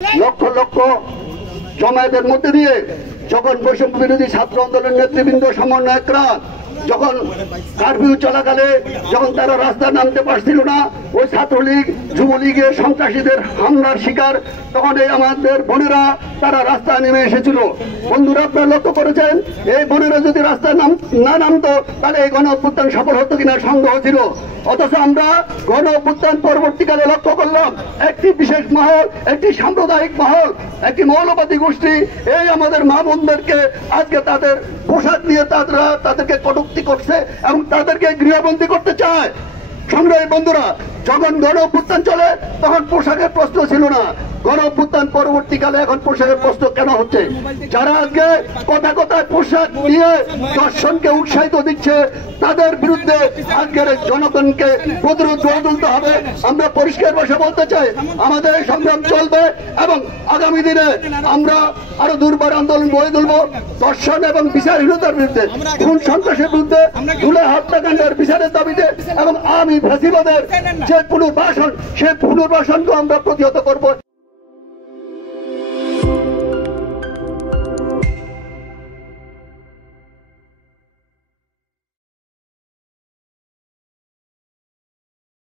লক্ষ লক্ষ জমায়েতের মধ্যে দিয়ে যখন বৈষম্য বিরোধী ছাত্র আন্দোলনের নেতৃবৃন্দ সমন্বয়করা যখন কারফিউ চলাকালে যখন তারা রাস্তায় নামতে পারছিল না, ওই ছাত্রলীগ যুবলীগের সন্ত্রাসীদের হামলার শিকার, তখন এই আমাদের বোনেরা তারা রাস্তায় নেমে এসেছিল। বন্ধুরা, আপনারা লক্ষ্য করেছেন, এই বোনেরা যদি রাস্তায় না নামতো তাহলে এই গণ অভ্যুত্থান সফল হতো কিনা সন্দেহ ছিল। অথচ আমরা গণ অভ্যুত্থান পরবর্তীকালে লক্ষ্য করলাম একটি বিশেষ মহল, একটি সাম্প্রদায়িক মহল, একটি মৌলবাদী গোষ্ঠী এই আমাদের মা বোনদেরকে আজকে তাদের পোশাক নিয়ে তাদেরকে কটূক্তি করছে এবং তাদেরকে গৃহবন্দী করতে চায়। সংগ্রামী বন্ধুরা, যখন গণ অভ্যুত্থান চলে তখন পোশাকের প্রশ্ন ছিল না, গণ অভ্যুত্থান পরবর্তীকালে এখন পোশাকের প্রশ্ন কেন হচ্ছে? যারা আজকে কথা কথায় পোশাক নিয়ে দর্শনকে উৎসাহিত দিচ্ছে তাদের বিরুদ্ধে আজকের জনগণকে প্রতিরোধ গড়ে তুলতে হবে। আমরা পরিষ্কার ভাষা বলতে চাই, আমাদের এই সংগ্রাম চলবে এবং আগামী দিনে আমরা আরো দুর্বার আন্দোলন গড়ে তুলব। দর্শন এবং বিচারহীনতার বিরুদ্ধে, খুন সন্ত্রাসের বিরুদ্ধে, জুলাই হত্যাকাণ্ডের বিচারের দাবিতে এবং আওয়ামী ফ্যাসিবাদের যে পুনর্বাসন, সেই পুনর্বাসনকে আমরা প্রতিহত করব।